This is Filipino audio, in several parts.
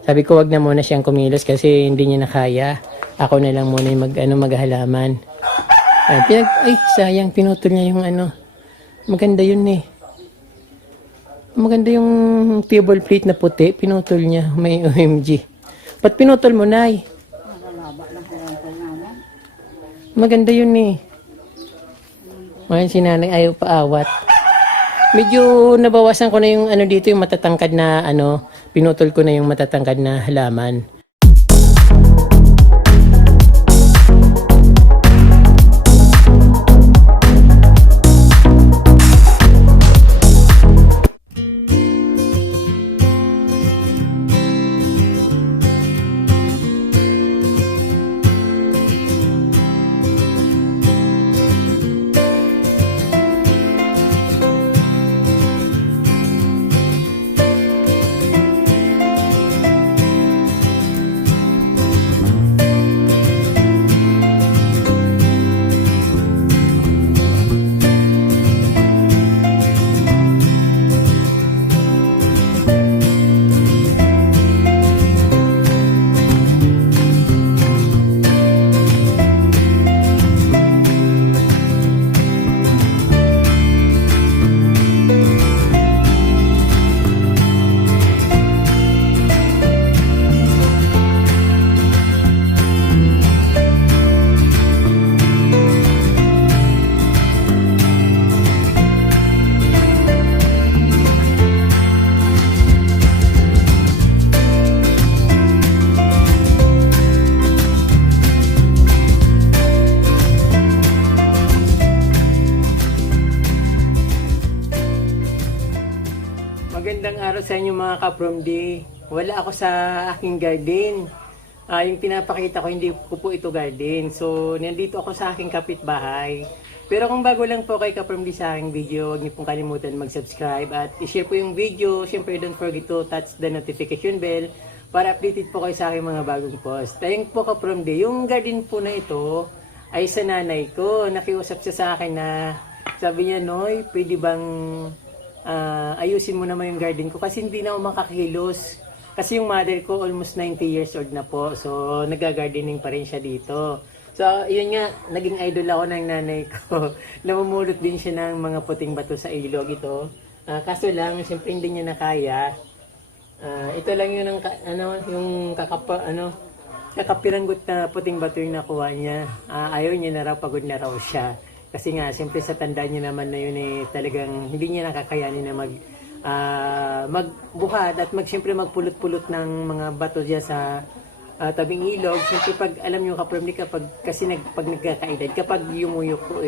Sabi ko wag na muna siyang kumilos kasi hindi niya na kaya. Ako na lang muna yung maghalaman. Ay, sayang, pinutol niya yung Maganda yun eh. Maganda yung table plate na puti. Pinutol niya. May OMG. Ba't pinutol mo, Nay? Maganda yun eh. Ngayon si Nanay ayaw paawat. Medyo nabawasan ko na yung dito, yung matatangkad na pinutol ko na yung matatangkad na halaman. Magandang araw sa inyo mga ka-From D. Wala ako sa aking garden. Yung pinapakita ko, hindi ko po ito garden. So, nandito ako sa aking kapitbahay. Pero kung bago lang po kay ka-From D sa aking video, huwag niyo pong kalimutan mag-subscribe at i-share po yung video. Siyempre, don't forget to touch the notification bell para updated po kayo sa aking mga bagong post. Tayong po ka-From D, yung garden po na ito ay sa nanay ko. Nakiusap siya sa akin na sabi niya, Noy, pwede bang ayusin mo naman yung garden ko kasi hindi na ako makakilos. Kasi yung mother ko almost 90 years old na po. So, nag-gardening pa rin siya dito. So, yun nga, naging idol ako ng nanay ko. Namumulot din siya ng mga puting bato sa ilog ito. Kaso lang, siyempre hindi niya nakaya. Ito lang yun yung kakapiranggot na puting bato yung nakuha niya. Ayaw niya na raw, pagod na raw siya. Kasi nga, siyempre sa tanda niya naman na yun talagang hindi niya nakakayanin na magbuhat at siyempre magpulot-pulot ng mga bato diyan sa tabing ilog. Siyempre pag alam niyo ka-From D, pag nagkakaedad, kapag yumuyok ko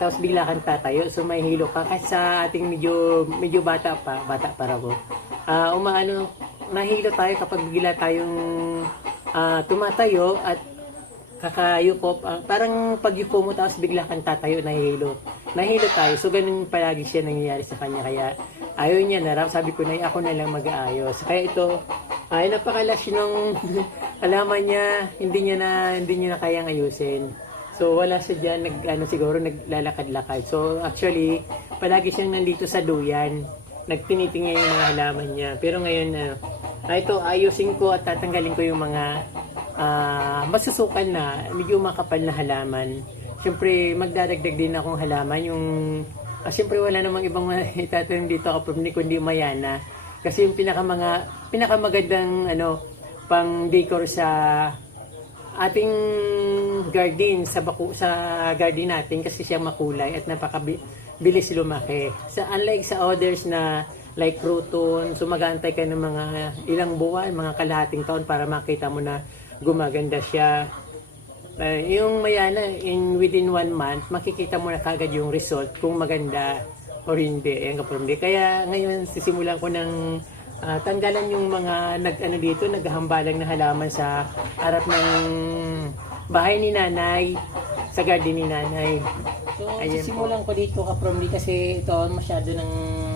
tapos bigla kang tatayo, so may hilo ka. Kasi sa ating medyo bata pa raw. Nahilo tayo kapag bigla tayong tumatayo at kakayuko, parang pagyuko mo tapos bigla kang tatayo, nahihilo tayo. So ganun palagi siya nangyayari sa kanya, kaya ayaw niya na raw. Sabi ko na ako na lang mag-aayos. Kaya ito ay napakalash ng halaman niya, hindi niya na kayang ayusin. So wala siya diyan, siguro naglalakad-lakad. So actually palagi siyang nandito sa duyan, nagtinitingnan yung mga halaman niya. Pero ngayon ito ayusin ko at tatanggalin ko yung mga masusukan na medyo makapal na halaman. Siyempre magdadagdag din akong halaman yung siyempre wala namang ibang itatanim dito ka-From D kundi mayana. Kasi yung pinakamagandang pang decor sa ating garden, sa garden natin, kasi siya makulay at napakabilis lumaki. Unlike sa others na like crouton, so mag-aantay ka ng mga ilang buwan, mga kalahating taon para makita mo na gumaganda siya. Yung mayana, within 1 month, makikita mo na kagad yung result kung maganda o hindi. ka-From D. Kaya ngayon, sisimulan ko ng tanggalan yung mga naghambalang na halaman sa harap ng bahay ni nanay, sa garden ni nanay. So, sisimulan ko dito ka-From D kasi ito masyado ng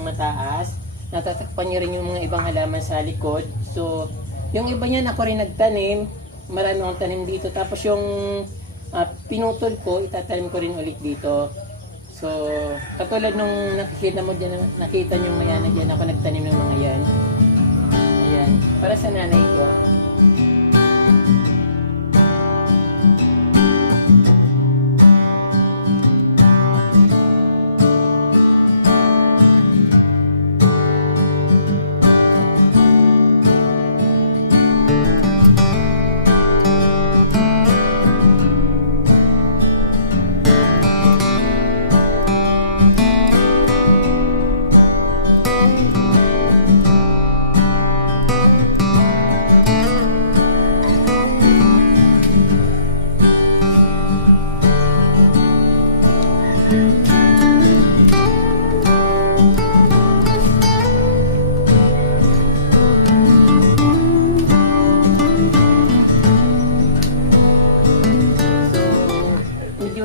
mataas. Natatakpan niyo rin yung mga ibang halaman sa likod. So, yung iba niyan ako rin nagtanim. Marami akong tanim dito. Tapos yung pinutol ko, itatanim ko rin ulit dito. So, katulad nung nakita niyo mayana dyan, ako nagtanim ng mga yan. Ayan. para sa nanay ko.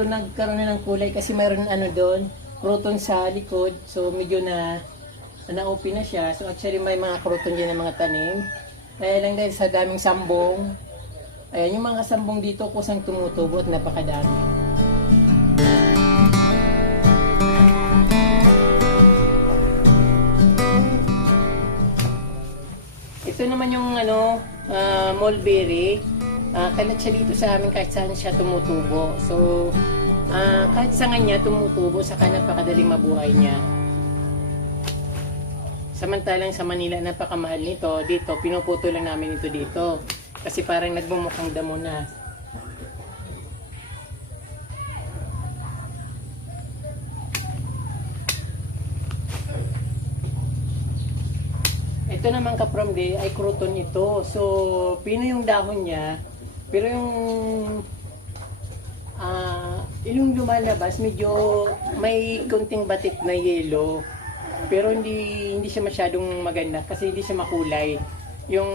Nagkaroon na ng kulay kasi mayroon ano doon, crouton sa likod. So medyo na-open na siya. So actually may mga crouton dyan ng mga tanim. Kaya lang dahil sa daming sambong, ayan yung mga sambong dito kusang tumutubo at napakadami. Ito naman yung mulberry. Kalat siya dito sa amin kahit saan siya tumutubo. So, kahit sa kanya tumutubo, saka napakadaling mabuhay niya. Samantalang sa Manila, napakamahal nito. Dito, pinuputo lang namin ito dito. Kasi parang nagbumukhang damo na. Ito naman kapromde ay crouton ito. So, pino yung dahon niya. Pero yung lumalabas, medyo may konting batik na yellow. Pero hindi siya masyadong maganda kasi hindi siya makulay. Yung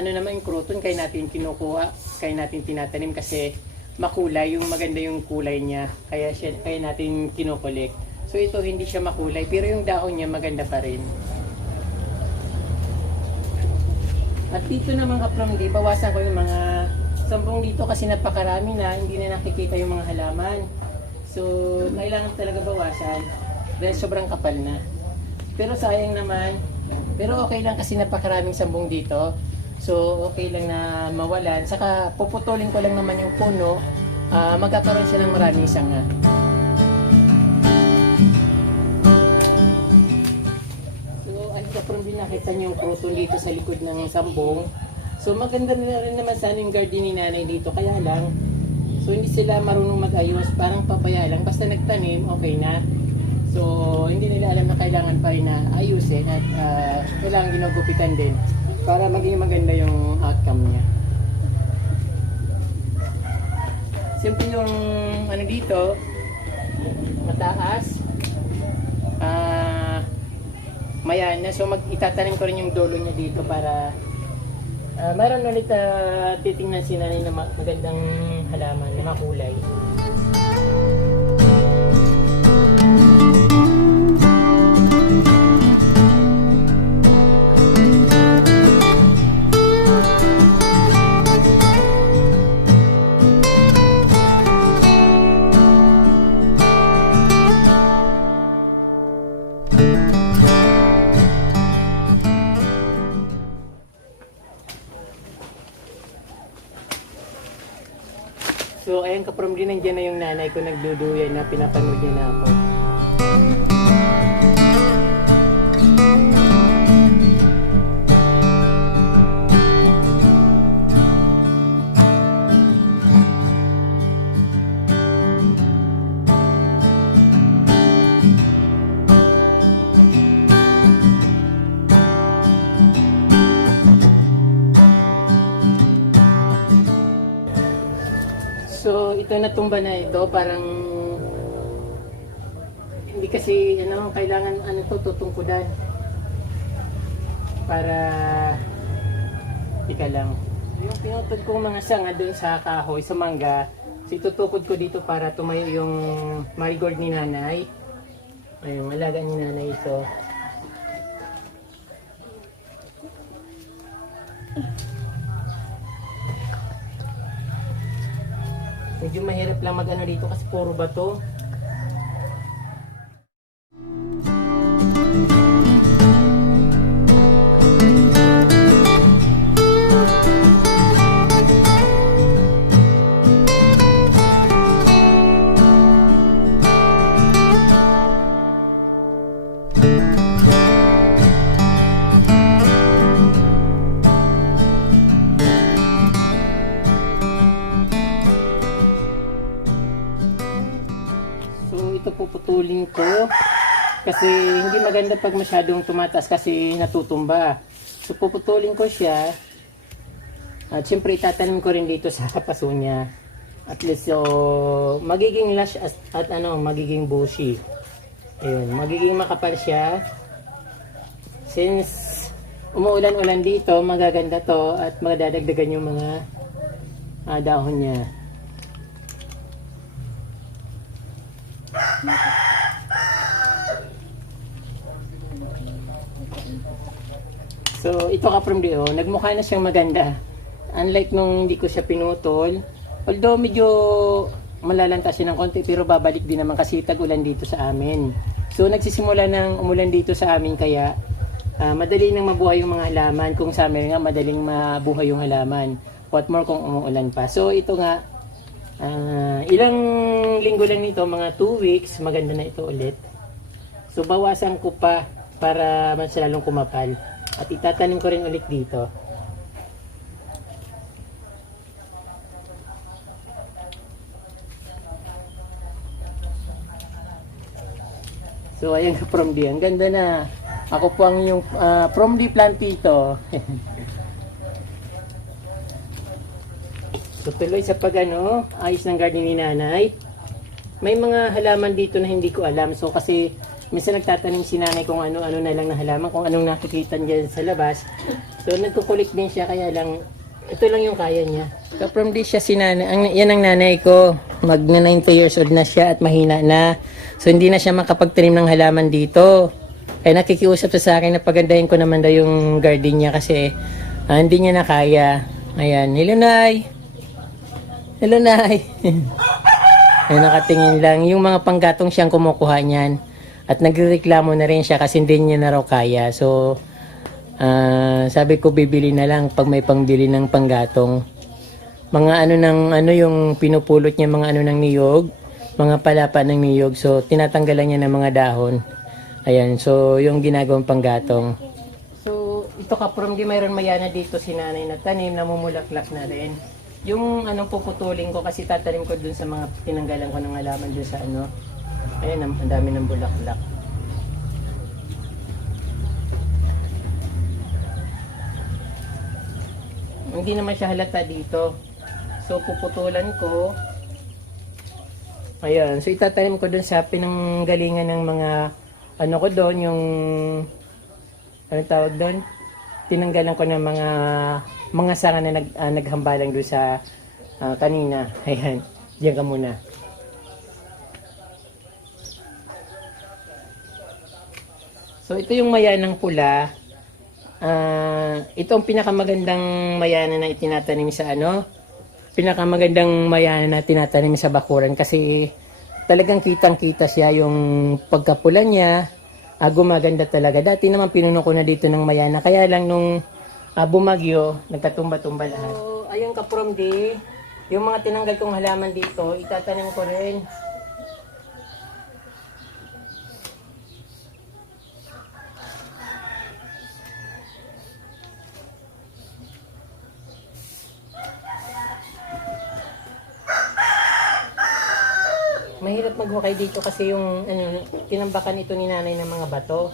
naman yung crouton, kaya natin kinukuha, kaya natin tinatanim kasi makulay, yung maganda yung kulay niya. Kaya natin kinukulik. So ito hindi siya makulay, pero yung dahon niya maganda pa rin. At dito naman kapromde, bawasan ko yung mga sambong dito kasi napakarami na, hindi na nakikita yung mga halaman. So, kailangan talaga bawasan dahil sobrang kapal na. Pero sayang naman, pero okay lang kasi napakaraming sambong dito. So, okay lang na mawalan. Saka, puputulin ko lang naman yung puno, magkakaroon siya ng maraming sanga. From din nakita niyo yung crouton dito sa likod ng sambong. So maganda na rin naman sana yung garden ni nanay dito. Kaya lang, so hindi sila marunong mag-ayos. Parang papaya lang. Basta nagtanim, okay na. So hindi nila alam na kailangan pa rin na ayusin at kailangan ginugupitan din para maging maganda yung outcome niya. Siyempre yung dito, mataas. Mayan na, so itatanim ko rin yung dulo niya dito para mayroon ulit titingnan si nanay na magandang halaman na makulay. So, ayun kapromde, nandiyan na yung nanay ko nagduduyan na pinapanood niya na ako. So, ito natumba na ito, parang hindi kasi kailangan tutungkudan para ika lang. Yung pinutod kong mga sanga doon sa kahoy, sa mangga, so itutukod ko dito para tumayo yung marigold ni nanay. Ayun, malaga ni nanay ito. Medyo mahirap lang mag-ano dito kasi puro bato. puputulin ko. Kasi hindi maganda pag masyadong tumataas kasi natutumba. So puputulin ko siya. At syempre itatanim ko rin dito sa paso niya. At least so magiging lush at magiging bushy. Ayun, magiging makapal siya. Since umuulan-ulan dito, magaganda to at magdadagdagan yung mga dahon niya. So ito ka-promdi, nagmukha na siyang maganda. Unlike nung hindi ko siya pinutol, although medyo malalanta siya ng konti, pero babalik din naman kasi tag-ulan dito sa amin. So nagsisimula ng umulan dito sa amin, kaya madali nang mabuhay yung mga halaman. Kung sa amin nga, madaling mabuhay yung halaman. What more kung umuulan pa. So ito nga, ilang linggo lang nito, mga 2 weeks, maganda na ito ulit. So bawasan ko pa para mas lalong kumapal. At itatanim ko rin ulit dito. So ayan ka from D. Ang ganda na. Ako po ang yung from D plantito. So tuloy sa ayos ng garden ni nanay. May mga halaman dito na hindi ko alam. So kasi minsan nagtatanim si nanay kung ano-ano na lang na halaman, kung anong nakikita niya sa labas. So nagkukulit din siya, kaya lang ito lang yung kaya niya. So from D siya si nanay. Yan ang nanay ko. Magna 90 years old na siya at mahina na. So hindi na siya makapagtanim ng halaman dito. Kaya nakikiusap sa akin na pagandahin ko naman daw yung garden niya kasi hindi niya na kaya. Ayan, hello Nay. Hello Nay. Ay, nakatingin lang. Yung mga panggatong siyang kumukuha niyan. At nagreklamo na rin siya kasi hindi niya na raw kaya. So sabi ko bibili na lang pag may pangbili ng panggatong. Mga yung pinupulot niya, mga ng niyog, mga palapa ng niyog. So tinatanggalan niya ng mga dahon. Ayan, so yung ginagawang panggatong. So ito ka-promdi, mayroon mayana dito si nanay na tanim, namumulaklak na rin. Yung puputulin ko kasi tatanim ko dun sa mga tinanggalan ko ng halaman dun sa Ayan, ang dami ng bulaklak. Hindi naman siya halata dito. So puputulan ko. Ayan, so itatanim ko dun sa pinanggalingan ng mga ko doon, yung tawag doon, tinanggalan ko ng mga sanga na naghambalang doon sa kanina. Ayan, diyan ka muna. So ito yung mayanang pula. Ito ang pinakamagandang mayana na itinatanim sa pinakamagandang mayana na tinatanim sa bakuran kasi talagang kitang-kita siya yung pagkapula niya. Gumaganda talaga. Dati naman pinuno ko na dito ng mayana. Kaya lang nung bumagyo, nagkatumba-tumba lahat. So, ayun ka-from D, yung mga tinanggal kong halaman dito, itatanim ko rin. Mahirap maghukay dito kasi yung tinambakan ito ni nanay ng mga bato.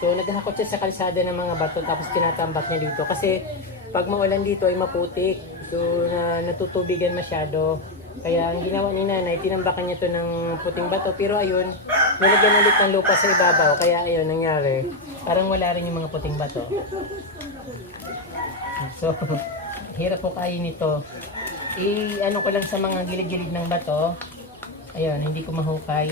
So naghahakot siya sa kalsada ng mga bato tapos tinatambak niya dito kasi pag maulan dito ay maputik. So natutubigan masyado. Kaya ang ginawa ni nanay, tinambakan niya to ng puting bato, pero ayun, nilagyan ulit ng lupa sa ibabaw. Kaya ayun nangyari, parang wala rin yung mga puting bato. So hirap po kain nito. Ko lang sa mga gilid-gilid ng bato. Ayun, hindi ko mahukay.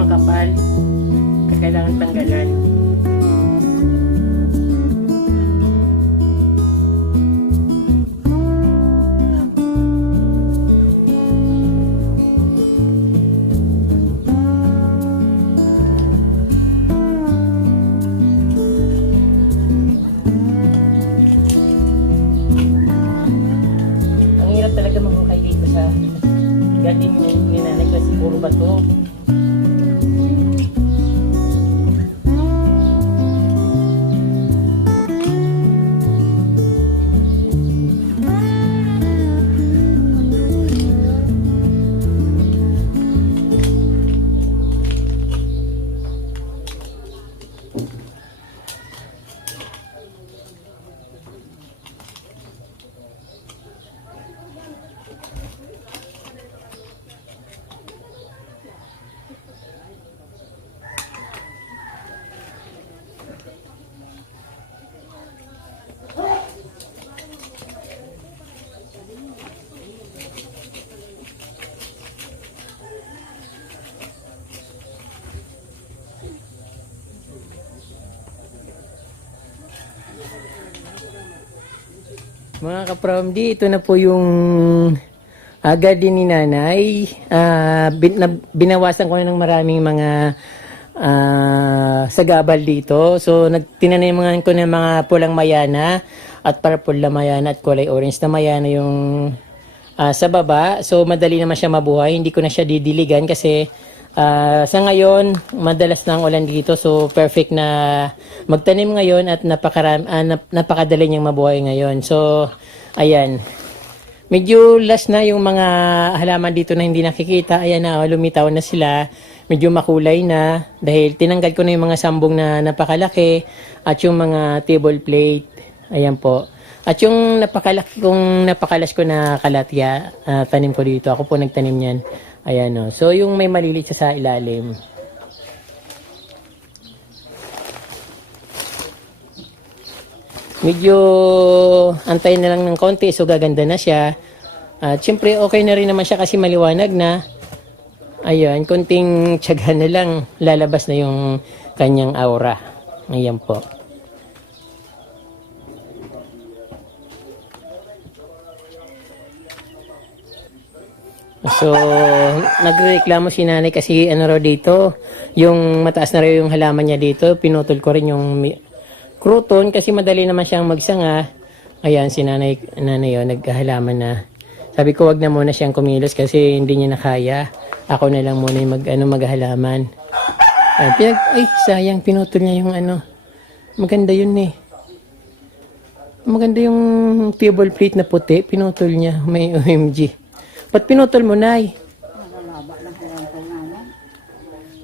makapal. Kailangan tanggalan. Ang hirap talaga mabuhay dito sa garden ni nanay kasi puro bato. Mga kapramdi, ito na po yung garden ni nanay. Binawasan ko na ng maraming mga sagabal dito. So, tinaniman ko ng mga pulang mayana at purple na mayana at kulay orange na mayana yung sa baba. So, madali naman siya mabuhay. Hindi ko na siya didiligan kasi sa ngayon, madalas na ang ulan dito. So, perfect na magtanim ngayon at napakadali niyang mabuhay ngayon. So, ayan. Medyo last na yung mga halaman dito na hindi nakikita. Ayan na, lumitaw na sila. Medyo makulay na dahil tinanggal ko na yung mga sambong na napakalaki at yung mga table plate. Ayan po. At yung napakalas ko na kalatya, tanim ko dito. Ako po nagtanim yan. Ayan o. So, yung may malilit siya sa ilalim. Medyo antayin na lang ng konti. So, gaganda na siya. At syempre, okay na rin naman siya kasi maliwanag na. Ayan, konting tiyaga na lang. Lalabas na yung kanyang aura. Ayan po. So, nagreklamo si nanay kasi ano raw dito, yung mataas na raw yung halaman niya dito, pinutol ko rin yung crouton kasi madali naman siyang magsanga. Ayan, si nanay yun, naghahalaman na. Sabi ko, wag na muna siyang kumilos kasi hindi niya nakaya. Ako na lang muna yung maghahalaman. Ay, sayang, pinutol niya yung ano. Maganda yun eh. Maganda yung table plate na puti, pinutol niya. May OMG. Ba't pinutol mo, Nay?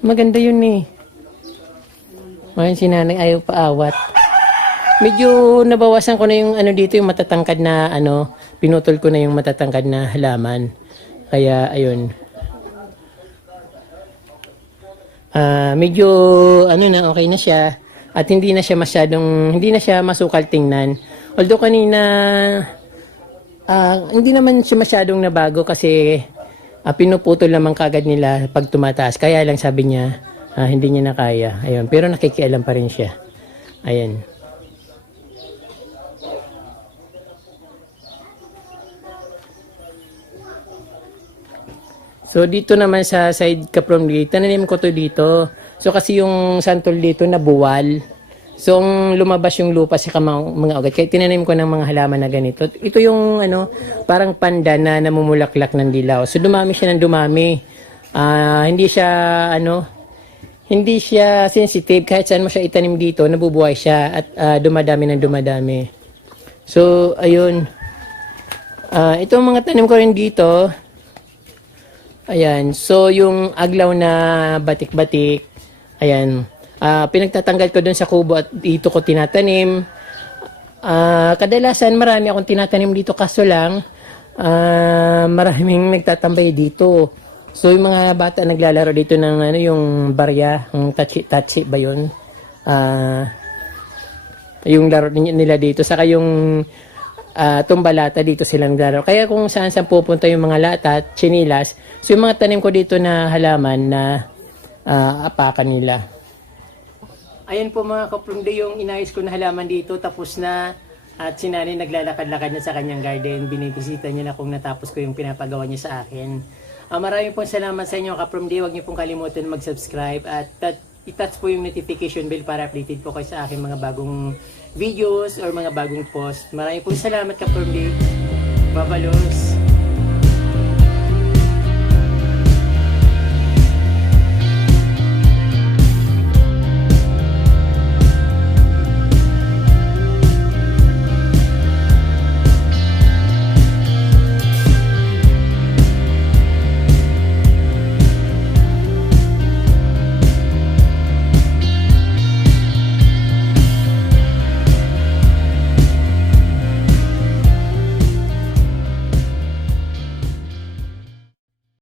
Maganda yun eh. Ngayon si nanay ayaw paawat. Medyo nabawasan ko na yung ano dito, yung matatangkad na ano, pinutol ko na yung matatangkad na halaman. Kaya ayun. Medyo ano na, okay na siya. At hindi na siya masukal tingnan. Although kanina hindi naman siya masyadong nabago kasi pinuputol naman kagad nila pag tumataas. Kaya lang sabi niya, hindi niya na kaya. Ayun. Pero nakikialam pa rin siya. Ayan. So, dito naman sa side kaprom dito, tananim ko to dito. So, kasi yung santol dito nabuwal. So, lumabas yung lupa sa mga ugat. Kaya tinanim ko ng mga halaman na ganito. Ito yung ano, parang pandan na namumulaklak ng dilaw. So, dumami siya ng dumami. Hindi siya sensitive. Kahit saan mo siya itanim dito, nabubuhay siya at dumadami ng dumadami. So, ayun. Itong mga tanim ko rin dito. Ayan. So, yung aglaw na batik-batik. Ayan. Pinagtatanggal ko dun sa kubo at dito ko tinatanim. Kadalasan marami akong tinatanim dito kaso lang maraming nagtatambay dito. So yung mga bata naglalaro dito ng ano yung barya, yung tachi ba yun? Yung laro nila dito saka yung tumbalata dito silang naglalaro. Kaya kung saan pupunta yung mga lata at chinilas, so yung mga tanim ko dito na halaman na apakan nila. Ayan po mga kaprumde yung inayos ko na halaman dito, tapos na. At si nanay naglalakad-lakad na sa kanyang garden. Binibisita niya na kung natapos ko yung pinapagawa niya sa akin. Maraming pong salamat sa inyo kaprumde. Huwag niyo pong kalimutan mag-subscribe at i-touch po yung notification bell para updated po kayo sa aking mga bagong videos or mga bagong post. Maraming pong salamat kaprumde. Babalos!